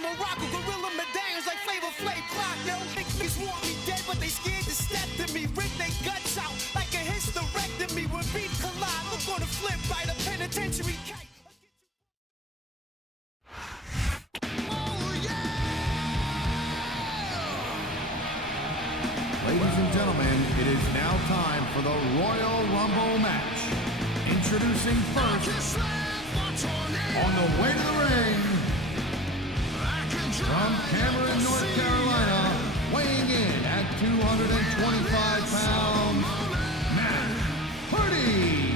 from Morocco, gorilla medallions like Flavor Flav clock, yo. Niggas want me dead, but they scared to step to me. Rip their guts out like a hysterectomy. When beef collide, look on the flip by the penitentiary kite. Ladies and gentlemen, it is now time for the Royal Rumble match. Introducing first, on the way to the ring, from Cameron, North Carolina, weighing in at 225 pounds, Matt Hardy.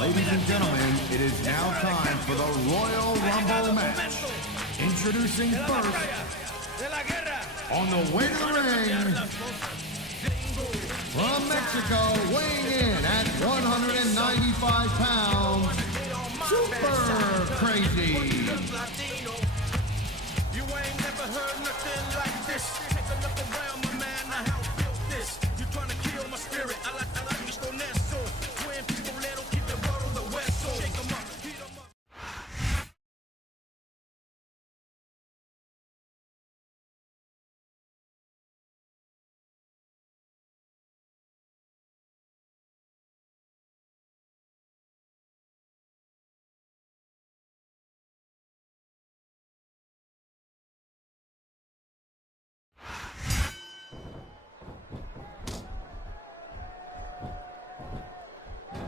Ladies and gentlemen, it is now time for the Royal Rumble match. Introducing first, on the way to the ring, from Mexico, weighing in at 195 pounds, Super Crazy. You ain't never heard nothing like this. Take a look around, my man, I help build this. You trying to kill my spirit, I like this con eso. Twin people, let them keep the road on the west, so shake them up, heat them up.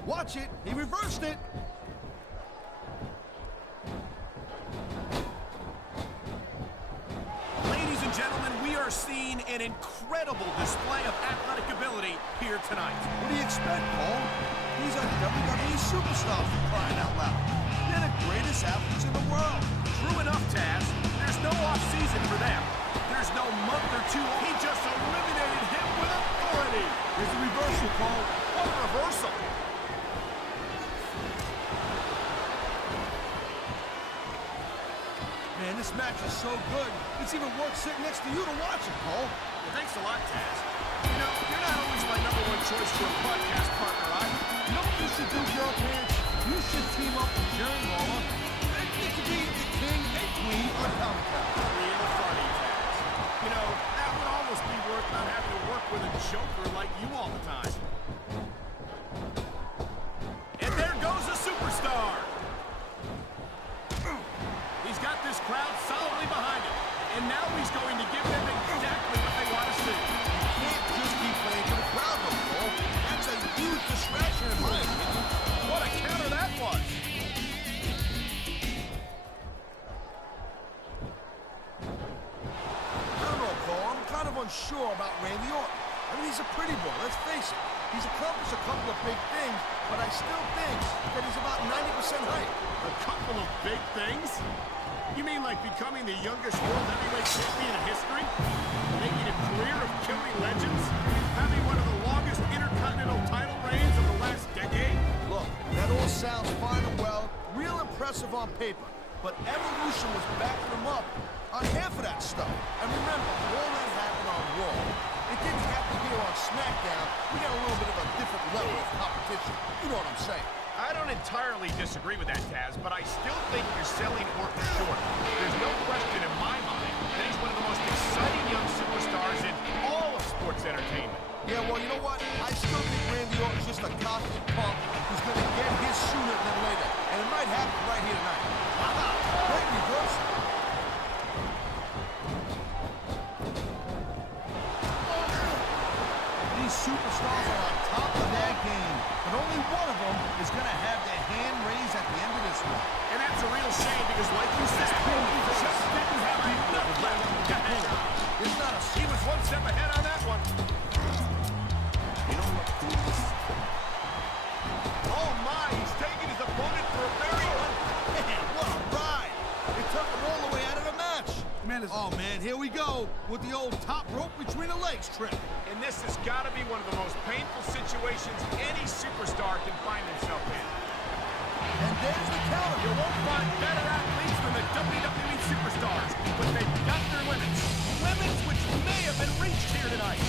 Watch it, he reversed it. Ladies and gentlemen, we are seeing an incredible display of athletic ability here tonight. What do you expect, Cole? He's a WWE superstar for crying out loud. They're the greatest athletes in the world. True enough, Taz. There's no off-season for them. There's no month or two. He just eliminated him with authority. Here's the reversal, Cole. What a reversal. Man, this match is so good. It's even worth sitting next to you to watch it, Cole. Well, thanks a lot, Taz. You know, you're not always my #1 choice for a podcast partner, You know what you should do, girl pants? You should team up with Jerry Lawler. And you could be the king and queen on commentary. Real funny, Taz. You know, that would almost be worth not having to work with a joker like you all the time. And there goes a superstar. He's got this crowd solidly behind him. And now he's going to give them exactly what they want to see. You can't just keep playing to the crowd, though, Cole. That's a huge distraction in my opinion. What a counter that was. I don't know, Cole. I'm kind of unsure about Randy Orton. I mean, he's a pretty boy, let's face it. He's accomplished a couple of big things, but I still think that he's about 90% height. A couple of big things? You mean like becoming the youngest world heavyweight champion in history? Making a career of killing legends? Having one of the longest intercontinental title reigns of the last decade? Look, that all sounds fine and well, real impressive on paper, but Evolution was backing him up on half of that stuff. And remember, all that happened on Raw. It didn't happen here on Smackdown. We got a little bit of a different level of competition. You know what I'm saying? I don't entirely disagree with that, Taz, but I still think you're selling Orton short. There's no question in my mind that he's one of the most exciting young superstars in all of sports entertainment. Yeah, well, you know what? I still think Randy Orton's just a cocky punk who's going to get his sooner than later. And it might happen right here tonight. Wow, great reversal. these superstars are on top of their game, but only one of them is going to have their hand raised at the end of this one. And that's a real shame because, like you said, he just didn't have enough left to hang on. It's not a... He was one step ahead on that one. You know what, fools? Oh my, he's taking his opponent for a very... Man, what a ride! It took him all the way out of the match. Oh, man, here we go with the old top rope between the legs trick. And this has got to be one of the most painful situations any superstar can find himself in. And there's the counter. You won't find better athletes than the WWE superstars, but they've got their limits. Limits which may have been reached here tonight.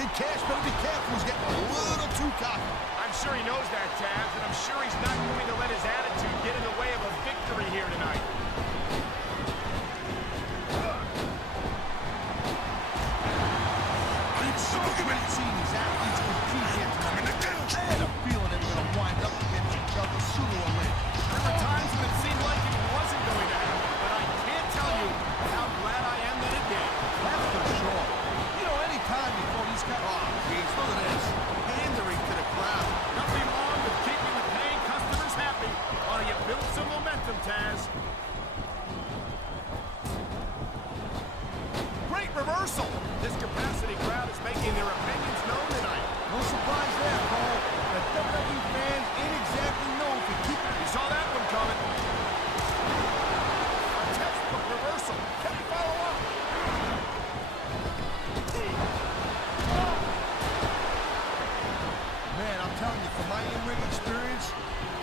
Kid Cash better be careful. He's getting a little too cocky. I'm sure he knows that, Taz, and I'm sure he's not going to let his attitude get in the way of a victory here tonight. It's so great seeing these athletes compete here tonight. I had a feeling they were going to wind up against each other sooner or later. There were times when it seemed like it wasn't going to happen, but I can't tell you how glad I am that it did. That's for sure. You know, any time before these guys... Oh, geez, look at this. Pandering to the crowd. Nothing wrong with keeping the paying customers happy while you build some momentum, Taz. Great reversal. This capacity crowd is making their opinions known tonight. No surprise there, Cole. The WWE fans ain't exactly known for keeping... You saw that one coming. A textbook reversal. Can he follow up? Man, I'm telling you, from my in-ring experience,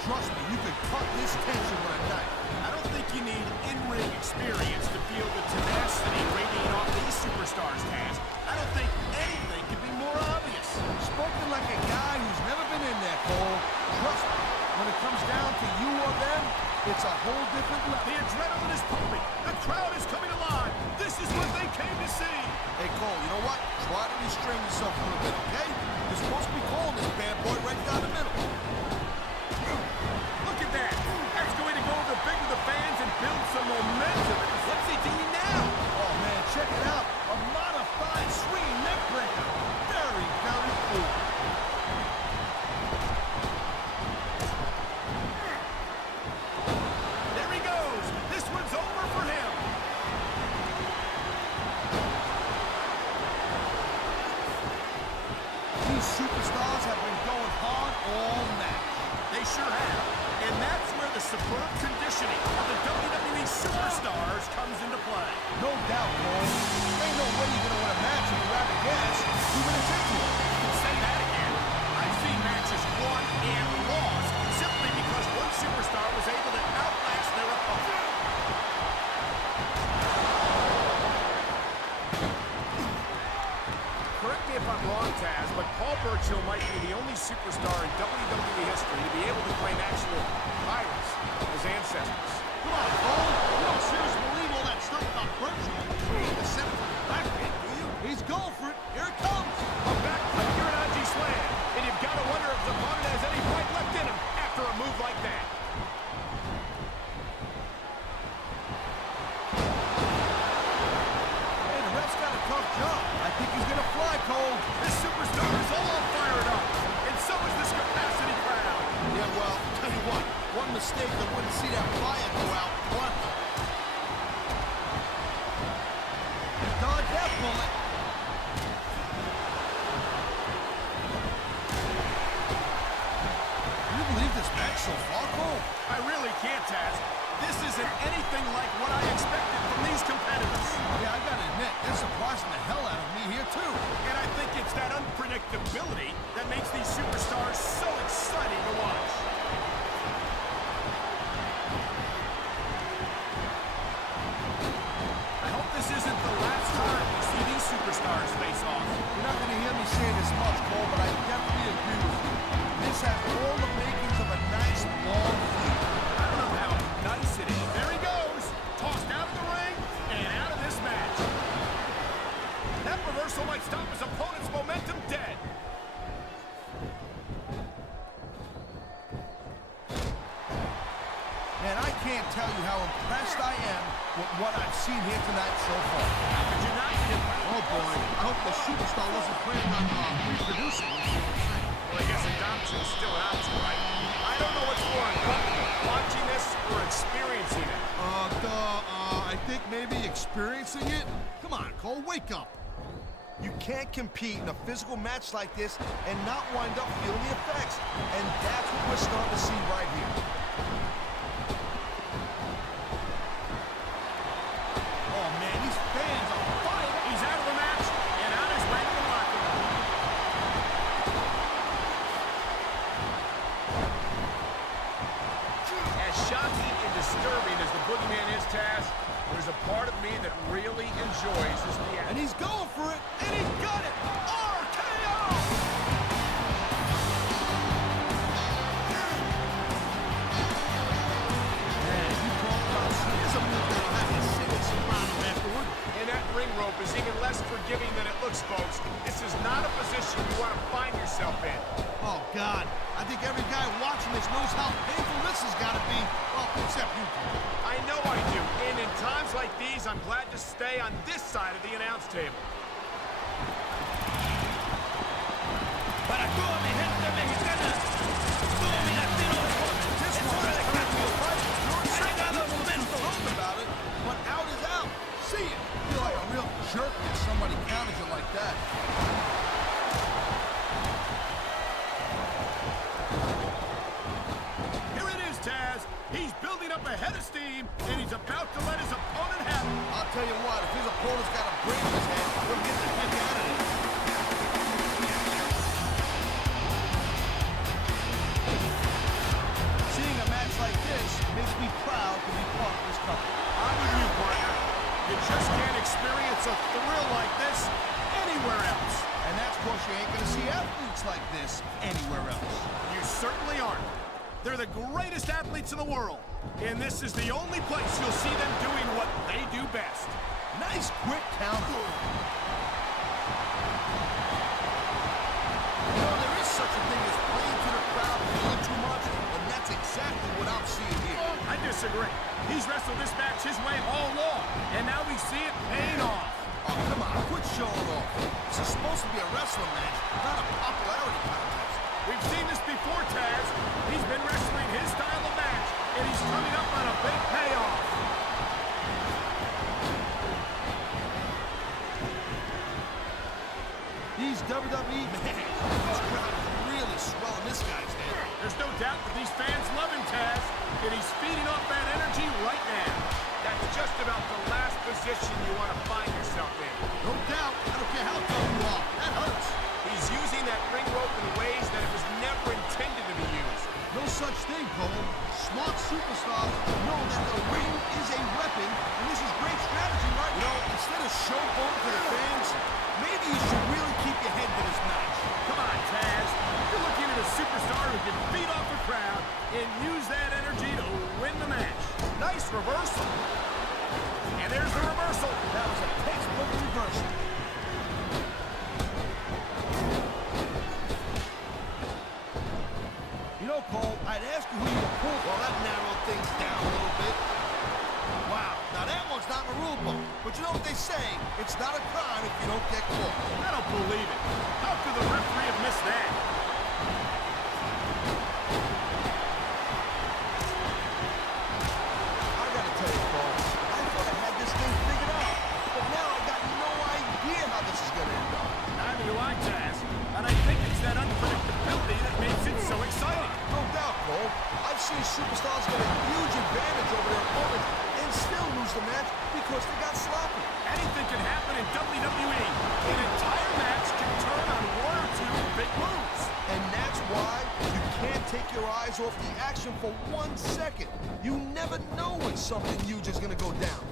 trust me, you could cut this tension with a knife. I don't think you need in-ring experience to feel the tenacity radiating off these superstars, Taz. I don't think anything could be more obvious. Spoken like a guy who's never been in there, Cole. Trust me, when it comes down to you or them, it's a whole different level. The adrenaline is pumping. The crowd is coming alive. This is what they came to see. Hey, Cole, you know what? Try to restrain yourself a little bit, okay? You're supposed to be calling this bad boy right down the middle. Look at that. That's going to go over big with the fans and build some momentum. What's he doing now? Oh, man, check it out. A modified swinging neck breaker. Very, very cool. There he goes. This one's over for him. These superstars have been going hard all match. They sure have. And that's where the superb conditioning of the WWE superstars comes into play. No doubt, Cole. Ain't no way you're going to win a match if you're out of gas 2 minutes into it. You can say that again. I've seen matches won and lost simply because one superstar was able to outlast their opponent. Correct me if I'm wrong, Taz, but Paul Burchill might be the only superstar in WWE history to be able to claim actual pirates as ancestors. Come on, Cole. You don't seriously believe all that stuff about Burchill? You ain't the seventh back man, do you? He's going for it. Here it comes. A back click here at Angie Slam, and you've got to wonder if the opponent has any fight left in him after a move like that. Hey, the ref's got a tough job. I think he's going to fly, Cole. This superstar is all fired up, and so is this capacity crowd. Yeah, well, tell you what. One mistake that wouldn't see that fire go out pronto. You dodged that bullet. Can you believe this match so far, Cole? I really can't, Taz. This isn't anything like what I expected from these competitors. Yeah, I gotta admit, they're surprising the hell out of me here, too. And I think it's that unpredictability that makes these superstars so exciting to watch. with what I've seen here tonight so far. How could you not be impressed? Oh boy, I hope the superstar wasn't planning on reproducing. Well, I guess adoption's still an option, right? I don't know what's more uncomfortable, watching this or experiencing it. I think maybe experiencing it? Come on, Cole, wake up. You can't compete in a physical match like this and not wind up feeling the effects. And that's what we're starting to see right here. Oh man, these fans are fire. He's out of the match and on his way to the locker room. As shocking and disturbing as the Boogeyman is, Taz, there's a part of me that really enjoys his reaction. And he's going for it, and he got it! RKO! Man, you talk about here's a move that'll have you singing some rhyme afterward. And that ring rope is even less forgiving than it looks, folks. This is not a position you want to find yourself in. Oh God, I think every guy watching this knows how painful this has got to be. Well, except you, Cole. I know I do, and in times like these, I'm glad to stay on this side of the announce table. Para toda mi gente mexicana, todos mis latinos, es hora de cambio. Ha llegado el momento. Talk about it, but out is out. See it. Feel like a real jerk when somebody counters you like that. Here it is, Taz. He's building up a head of steam, and he's about to let his opponent have it. I'll tell you what, if his opponent's got a brain in his head, he'll get the heck out of it. Seeing a match like this makes me proud to be part of this company. I'm with you, partner. You just can't experience a thrill like this anywhere else. And that's because you ain't gonna see athletes like this anywhere else. You certainly aren't. They're the greatest athletes in the world, and this is the only place you'll see them doing what they do best. Nice quick counter. You know, there is such a thing as playing to the crowd a little too much, and that's exactly what I'm seeing here. I disagree. He's wrestled this match his way all along, and now we see it paying off. Oh, come on, quit showing off. This is supposed to be a wrestling match, not a popularity contest. We've seen this before, Taz. He's been wrestling his style of match, and he's coming up on a big payoff. These WWE man, this crowd is really swelling this guy's head. There's no doubt that these fans love him, Taz, and he's feeding off that energy right now. That's just about the last position you want to find yourself in. No doubt. I don't care how tough you are. That hurts. He's using that ring rope in ways that it was never intended to be used. No such thing, Cole. Smart superstars know that the ring is a weapon, and this is great strategy, right? You know, instead of showboating to the fans, maybe you should really keep your head to this match. Come on, Taz. You're looking at a superstar who can beat off a crowd and use that energy to win the match. Nice reversal. And there's the reversal. That was a textbook reversal. You know, Cole, I'd ask you who you were pulling. Well, that narrowed things down a little bit. Wow, now that one's not in the rule book. But you know what they say? It's not a crime if you don't get caught. I don't believe it. How could the referee have missed that? I gotta tell you, Cole, I thought I had this thing figured out. But now I got no idea how this is gonna end up. Neither do I, Taz. And I think it's that unpredictability that makes it so exciting. No doubt, Cole. I've seen superstars get a huge advantage over their opponents and still lose the match because they got sloppy. Anything can happen in WWE. An entire match can turn on one or two big moves. And that's why you can't take your eyes off the action for 1 second. You never know when something huge is gonna go down.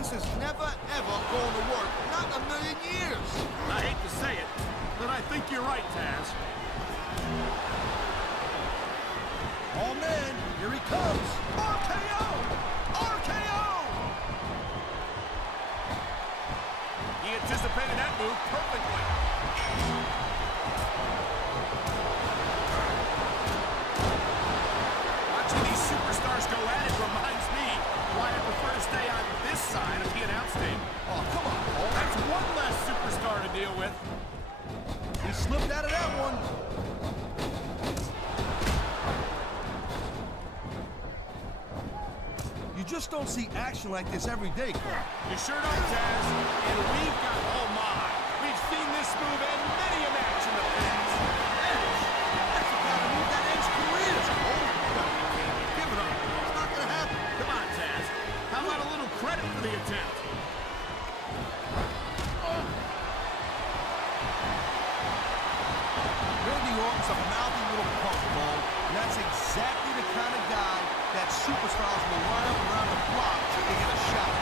This is never, ever going to work. Not in a million years. I hate to say it, but I think you're right, Taz. Oh, man, here he comes. RKO! RKO! He anticipated that move perfectly. Watching these superstars go at it reminds me why I prefer to stay stable. Oh, come on, Cole. That's one less superstar to deal with. He slipped out of that one. You just don't see action like this every day, Cole. You sure don't, Taz. And we've got, oh my, we've seen this move in many a match in the past. That's the kind of move that ends careers, Cole. Give it up. It's not gonna happen. Come on, Taz. How about a little credit for the attempt? Randy Orton's a mouthy little punk, Cole. And that's exactly the kind of guy that superstars will line up around the block to get a shot.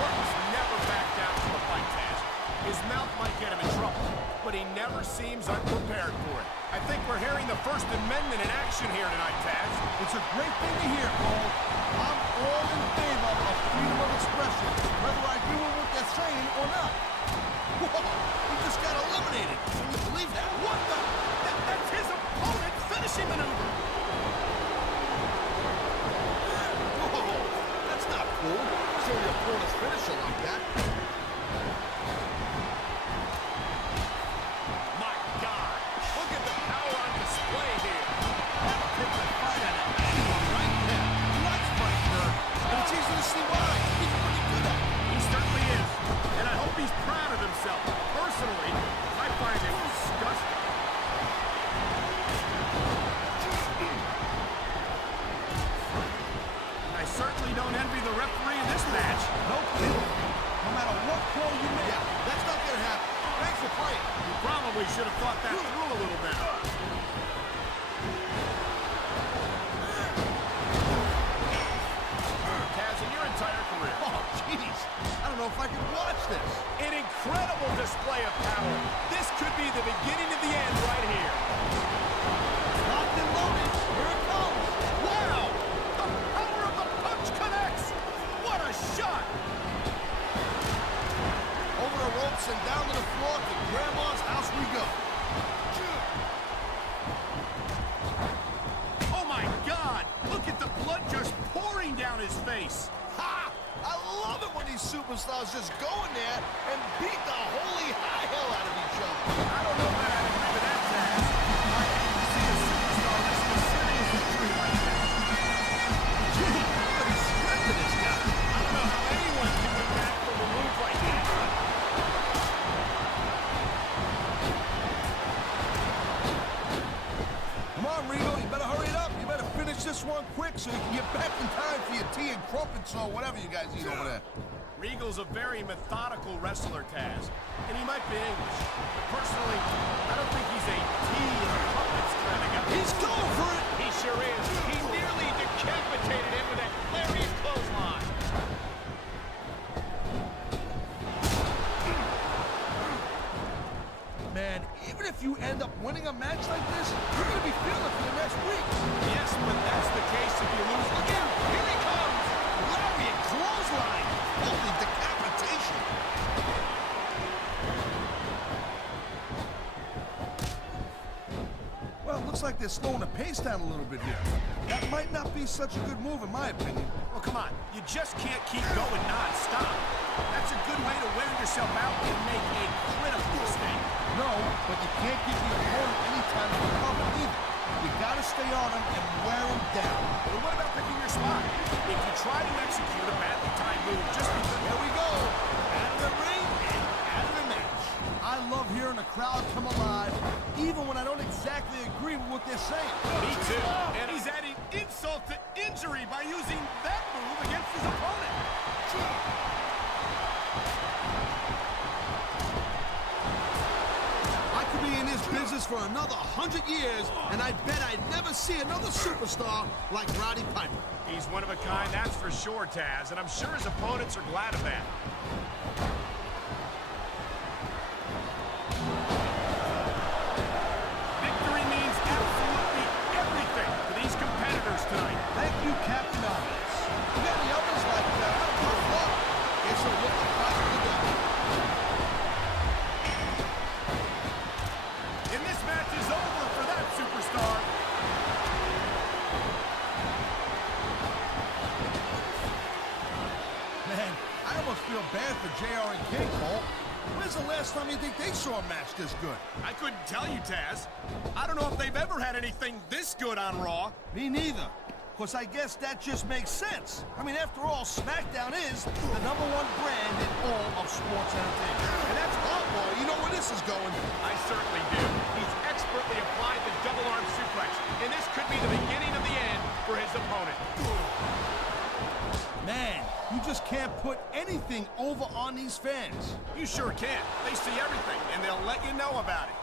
Orton's never backed down from a fight, Taz. His mouth might get him in trouble, but he never seems unprepared for it. I think we're hearing the First Amendment in action here tonight, Taz. It's a great thing to hear, Cole. I'm all in favor of freedom of expression, whether I agree with what they're saying or not. Whoa, he just got eliminated. Can you believe that? What the? That's his opponent's finishing maneuver. Whoa, that's not cool. Show your opponent's finisher like that. My God, look at the power on display here. That'll take the fight out of anyone right there. He likes Frank Bird, and it's easy to see why. He's pretty good at it. He certainly is, and I hope he's proud of himself. Personally, I find it disgusting. I certainly don't envy the referee in this match. No kidding. No matter what call you make, that's not gonna happen. Thanks for playing. You probably should have thought that through a little better. Taz, in your entire career, Oh, jeez. I don't know if I can watch this. an incredible display of power. This could be the beginning of the end right here. Locked and loaded. Here it comes. Wow! The power of the punch connects! What a shot! Over the ropes and down to the floor to Grandma's house we go. Oh my God! Look at the blood just pouring down his face. Ha! I love it when these superstars just go in there and beat the holy high hell out of each other. I don't know that I agree with that, Taz. I hate to see a superstar risk a serious injury like this. Gee, what a strength to this guy. I don't know how anyone can come back from a move like that. Come on, Regal, you better hurry it up. You better finish this one quick so you can get back in time for your tea and crumpets or whatever you guys eat over there. Regal's a very methodical wrestler, Taz, and he might be English. But personally, I don't think he's a tea and crumpets kind of guy. He's going for it. He sure is. He nearly decapitated him with that lariat clothesline. Man, even if you end up winning a match like this, you're going to be feeling it for the next week. Yes, but that's the case if you lose. Look out! Here he comes! Lariat clothesline. Holy decapitation. Well, it looks like they're slowing the pace down a little bit here. That might not be such a good move, in my opinion. Well, come on. You just can't keep going non-stop. That's a good way to wear yourself out and make a critical mistake. No, but you can't give the opponent any time to recover either. You gotta stay on him and wear him down. But what about picking your spot? If you try to execute a badly timed move just because... Here we go. Out of the ring and out of the match. I love hearing the crowd come alive, even when I don't exactly agree with what they're saying. Me too. And he's adding insult to injury by using that move against his opponent. I could be in this business for another 100 years, and I bet I'd never see another superstar like Roddy Piper. He's one of a kind, that's for sure, Taz, and I'm sure his opponents are glad of that. Victory means absolutely everything to these competitors tonight. Thank you, Captain Obvious. You got any others like tough luck? Guess we'll look at the go. And this match is over for that superstar. Man, I I almost feel bad for JR and King, Cole. When's the last time you think they saw a match this good? I couldn't tell you, Taz. I don't know if they've ever had anything this good on Raw. Me neither. Because I guess that just makes sense. I mean, after all, Smackdown is the #1 brand in all of sports entertainment. And that's hot, boy. You know where this is going. I certainly do. He's expertly applied the double arm suplex, and this could be the beginning of the end for his opponent. Man, you just can't put anything over on these fans. You sure can. They see everything, and they'll let you know about it.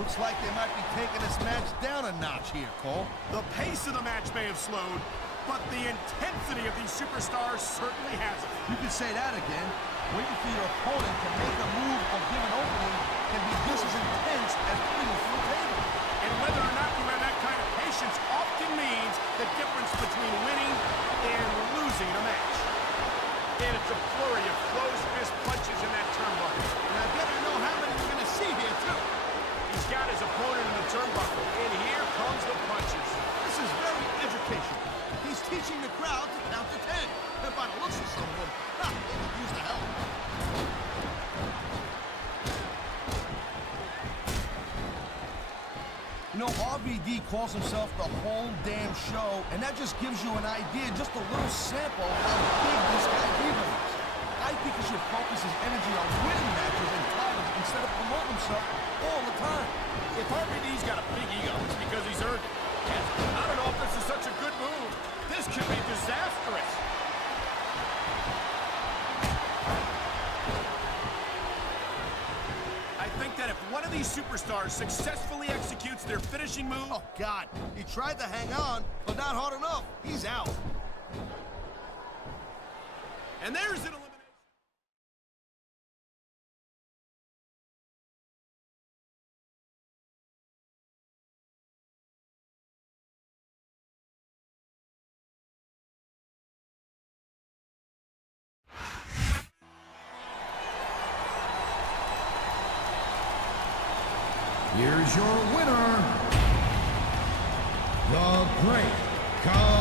Looks like they might be taking this match down a notch here, Cole. The pace of the match may have slowed, but the intensity of these superstars certainly hasn't. You can say that again. Waiting for your opponent to make a move or give an opening can be just as intense as putting it through a table. And whether or not you have that kind of patience often means the difference between winning and losing a match. And it's a flurry of closed fist punches in that turnbuckle. And I better know how many we're going to see here, too. He's got his opponent in the turnbuckle, and here comes the punches. This is very educational. He's teaching the crowd to count to 10. And by the looks of some of them, they could use the help. You know, RVD calls himself the whole damn show, and that just gives you an idea, just a little sample of how big this guy even is. I think he should focus his energy on winning matches and titles instead of promoting himself all the time. If RVD's got a big ego, it's because he's earned it. Yes, I don't know if this is such a good move. This could be disastrous. I think that if one of these superstars successfully executes their finishing move... Oh, God. He tried to hang on, but not hard enough. He's out. And there's an elimination. Here's your winner, the Great Khali.